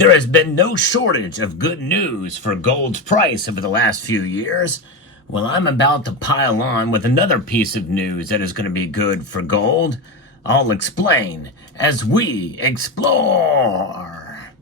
There has been no shortage of good news for gold's price over the last few years. Well, I'm about to pile on with another piece of news that is going to be good for gold. I'll explain as we explore.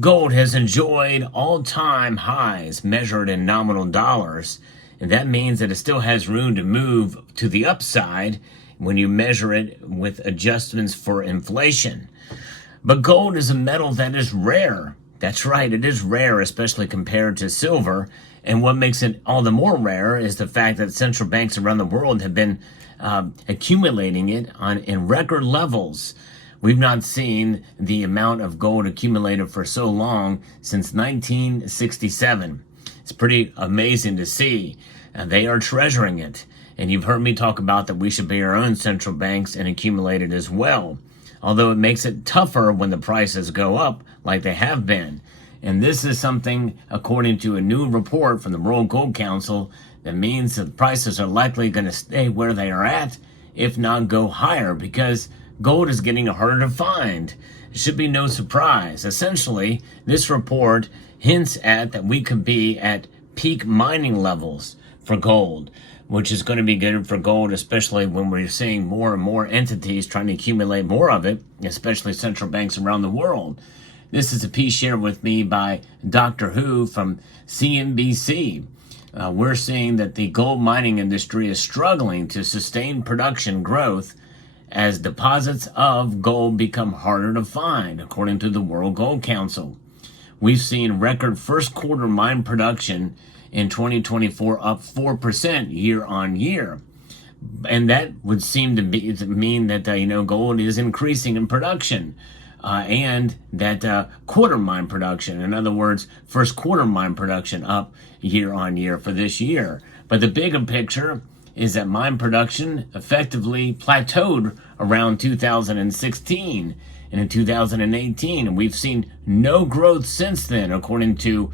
Gold has enjoyed all-time highs measured in nominal dollars, and that means that it still has room to move to the upside when you measure it with adjustments for inflation. But gold is a metal that is rare. That's right, it is rare, especially compared to silver. And what makes it all the more rare is the fact that central banks around the world have been accumulating it in record levels. We've not seen the amount of gold accumulated for so long since 1967. It's pretty amazing to see. They are treasuring it. And you've heard me talk about that we should be our own central banks and accumulate it as well. Although it makes it tougher when the prices go up like they have been. And this is something, according to a new report from the World Gold Council, that means that prices are likely going to stay where they are at, if not go higher, because gold is getting harder to find. It should be no surprise. Essentially, this report hints at that we could be at peak mining levels for gold, which is going to be good for gold, especially when we're seeing more and more entities trying to accumulate more of it, especially central banks around the world. This is a piece shared with me by Dr. Who from CNBC. We're seeing that the gold mining industry is struggling to sustain production growth as deposits of gold become harder to find, according to the World Gold Council. We've seen record first quarter mine production in 2024 up 4% year on year. And that would seem to mean that, gold is increasing in production. And that quarter mine production, in other words, first quarter mine production up year on year for this year. But the bigger picture is that mine production effectively plateaued around 2016 and in 2018. And we've seen no growth since then, according to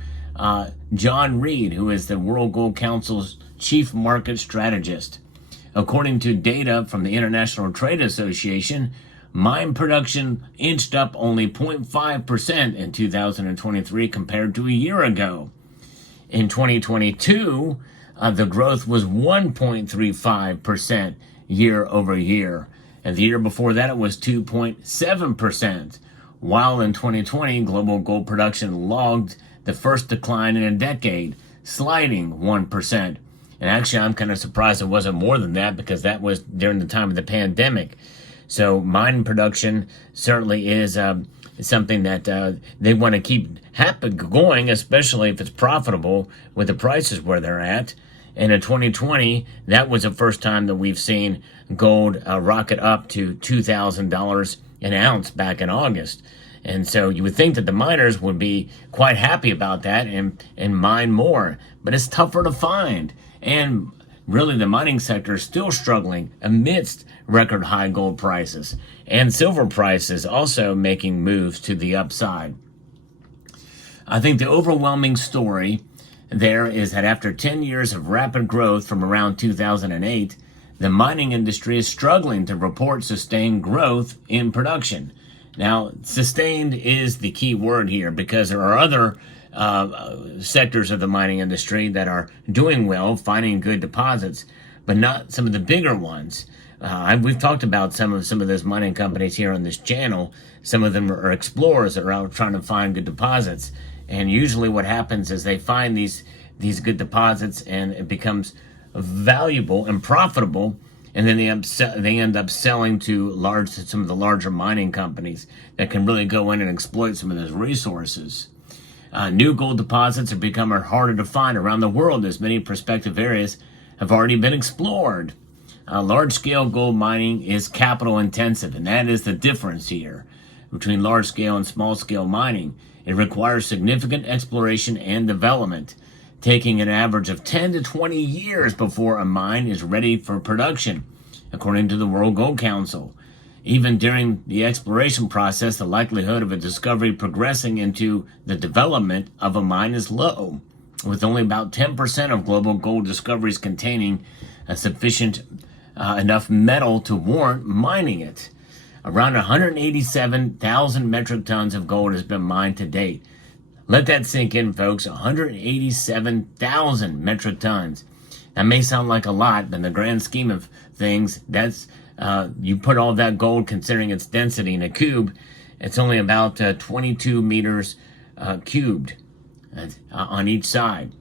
John Reed, who is the World Gold Council's chief market strategist. According to data from the International Trade Association, mine production inched up only 0.5% in 2023 compared to a year ago. In 2022, the growth was 1.35% year over year. And the year before that, it was 2.7%. While in 2020, global gold production logged the first decline in a decade, sliding 1%. And actually, I'm kind of surprised it wasn't more than that, because that was during the time of the pandemic. So mine production certainly is something that they want to keep going, especially if it's profitable with the prices where they're at. And in 2020, that was the first time that we've seen gold rocket up to $2,000 an ounce back in August. And so you would think that the miners would be quite happy about that and mine more. But it's tougher to find. And really, the mining sector is still struggling amidst record high gold prices. And silver prices also making moves to the upside. I think the overwhelming story there is that after 10 years of rapid growth from around 2008, the mining industry is struggling to report sustained growth in production. Now, sustained is the key word here, because there are other sectors of the mining industry that are doing well, finding good deposits, but not some of the bigger ones. We've talked about some of those mining companies here on this channel. Some of them are explorers that are out trying to find good deposits. And usually what happens is they find these good deposits, and it becomes valuable and profitable, and then they end up selling to some of the larger mining companies that can really go in and exploit some of those resources. New gold deposits are becoming harder to find around the world, as many prospective areas have already been explored. Large-scale gold mining is capital intensive, and that is the difference here between large-scale and small-scale mining. It requires significant exploration and development, taking an average of 10 to 20 years before a mine is ready for production, according to the World Gold Council. Even during the exploration process, the likelihood of a discovery progressing into the development of a mine is low, with only about 10% of global gold discoveries containing a sufficient enough metal to warrant mining it. Around 187,000 metric tons of gold has been mined to date. Let that sink in, folks. 187,000 metric tons. That may sound like a lot, but in the grand scheme of things, that's you put all that gold, considering its density in a cube, it's only about 22 meters cubed on each side.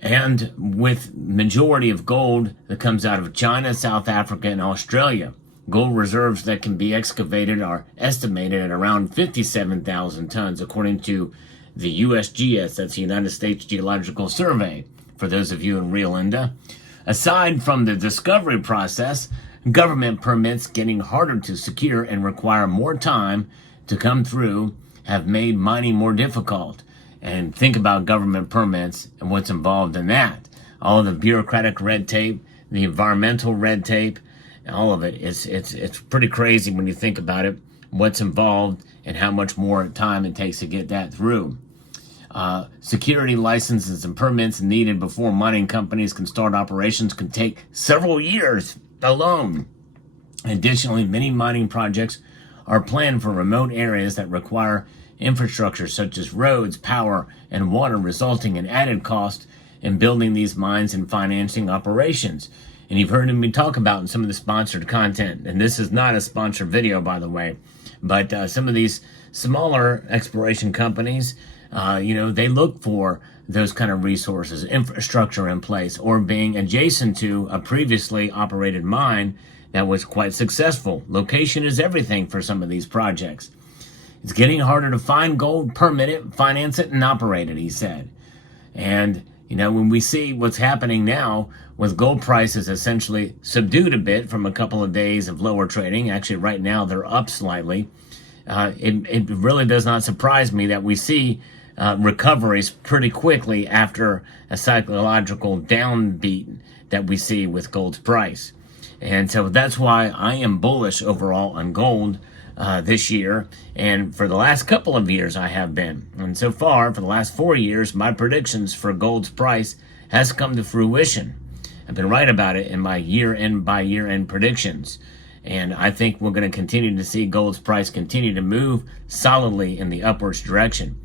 And with majority of gold that comes out of China, South Africa, and Australia, gold reserves that can be excavated are estimated at around 57,000 tons, according to the USGS, that's the United States Geological Survey, for those of you in Rio Linda. Aside from the discovery process, government permits getting harder to secure and require more time to come through have made mining more difficult. And think about government permits and what's involved in that. All the bureaucratic red tape, the environmental red tape, all of it. It's pretty crazy when you think about it, what's involved and how much more time it takes to get that through. Security licenses and permits needed before mining companies can start operations can take several years alone. Additionally, many mining projects are planned for remote areas that require infrastructure such as roads, power, and water, resulting in added cost in building these mines and financing operations. And you've heard me talk about in some of the sponsored content, and this is not a sponsored video, by the way, but some of these smaller exploration companies, they look for those kind of resources, infrastructure in place, or being adjacent to a previously operated mine that was quite successful. Location is everything for some of these projects. It's getting harder to find gold, permit it, finance it, and operate it, he said. And, when we see what's happening now with gold prices essentially subdued a bit from a couple of days of lower trading, actually right now they're up slightly, it really does not surprise me that we see recoveries pretty quickly after a psychological downbeat that we see with gold's price. And so that's why I am bullish overall on gold this year, and for the last couple of years I have been. And so far, for the last 4 years, my predictions for gold's price has come to fruition. I've been right about it in my year-end by year-end predictions. And I think we're going to continue to see gold's price continue to move solidly in the upwards direction.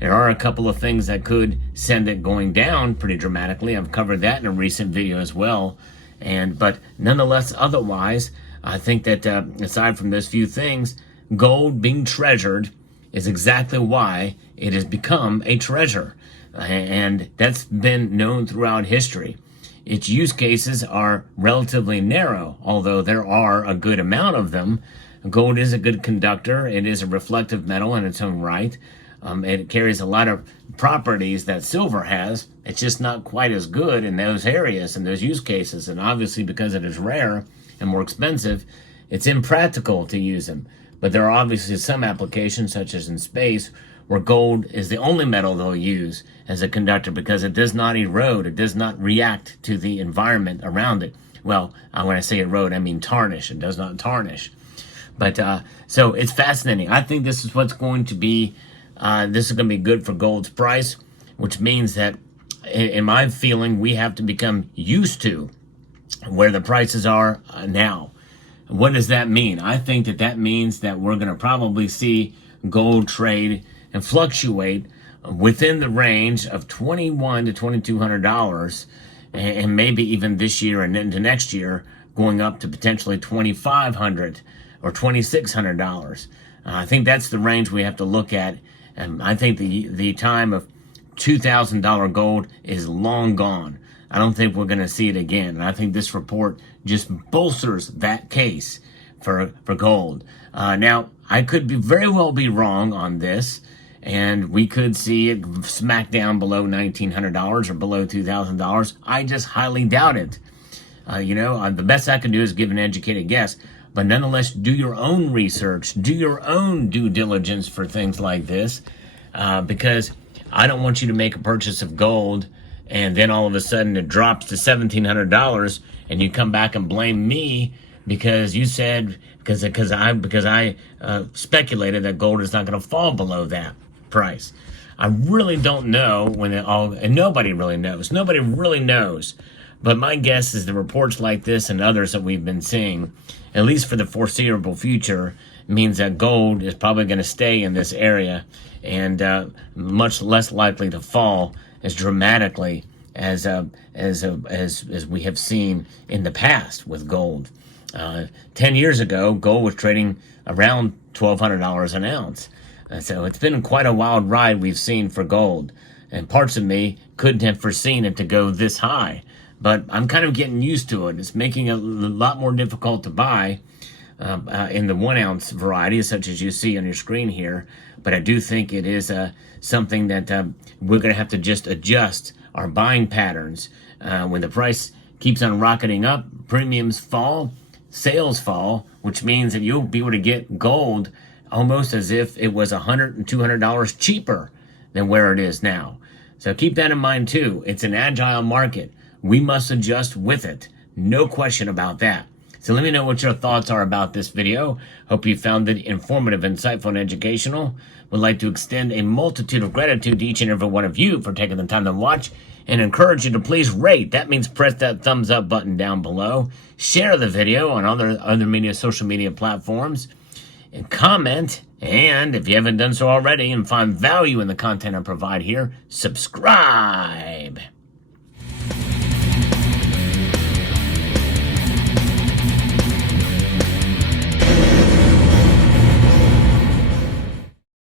There are a couple of things that could send it going down pretty dramatically. I've covered that in a recent video as well. But nonetheless, otherwise, I think that aside from those few things, gold being treasured is exactly why it has become a treasure. And that's been known throughout history. Its use cases are relatively narrow, although there are a good amount of them. Gold is a good conductor. It is a reflective metal in its own right. It carries a lot of properties that silver has. It's just not quite as good in those areas and those use cases. And obviously, because it is rare and more expensive, it's impractical to use them. But there are obviously some applications, such as in space, where gold is the only metal they'll use as a conductor because it does not erode, it does not react to the environment around it. Well, when I say erode, I mean tarnish. It does not tarnish. But so it's fascinating. I think this is what's going to be, this is going to be good for gold's price, which means that, in my feeling, we have to become used to where the prices are now. What does that mean? I think that means that we're going to probably see gold trade and fluctuate within the range of $2,100 to $2,200, and maybe even this year and into next year going up to potentially $2,500 or $2,600. I think that's the range we have to look at, and I think the time of $2,000 gold is long gone. I don't think we're going to see it again. And I think this report just bolsters that case for gold. Now, I could very well be wrong on this, and we could see it smack down below $1,900 or below $2,000. I just highly doubt it. The best I can do is give an educated guess. But nonetheless, do your own research. Do your own due diligence for things like this. Because I don't want you to make a purchase of gold and then all of a sudden it drops to $1,700 and you come back and blame me because you said, because I speculated that gold is not going to fall below that price. I really don't know and nobody really knows. Nobody really knows But my guess is the reports like this and others that we've been seeing, at least for the foreseeable future, means that gold is probably going to stay in this area and much less likely to fall as dramatically as we have seen in the past with gold. 10 years ago, gold was trading around $1,200 an ounce. So it's been quite a wild ride we've seen for gold. And parts of me couldn't have foreseen it to go this high. But I'm kind of getting used to it. It's making it a lot more difficult to buy in the 1 ounce variety, such as you see on your screen here. But I do think it is something that we're going to have to just adjust our buying patterns. When the price keeps on rocketing up, premiums fall, sales fall, which means that you'll be able to get gold almost as if it was $100 and $200 cheaper than where it is now. So keep that in mind too. It's an agile market. We must adjust with it. No question about that. So let me know what your thoughts are about this video. Hope you found it informative, insightful, and educational. Would like to extend a multitude of gratitude to each and every one of you for taking the time to watch, and encourage you to please rate. That means press that thumbs up button down below. Share the video on other social media platforms, and comment. And if you haven't done so already and find value in the content I provide here, subscribe.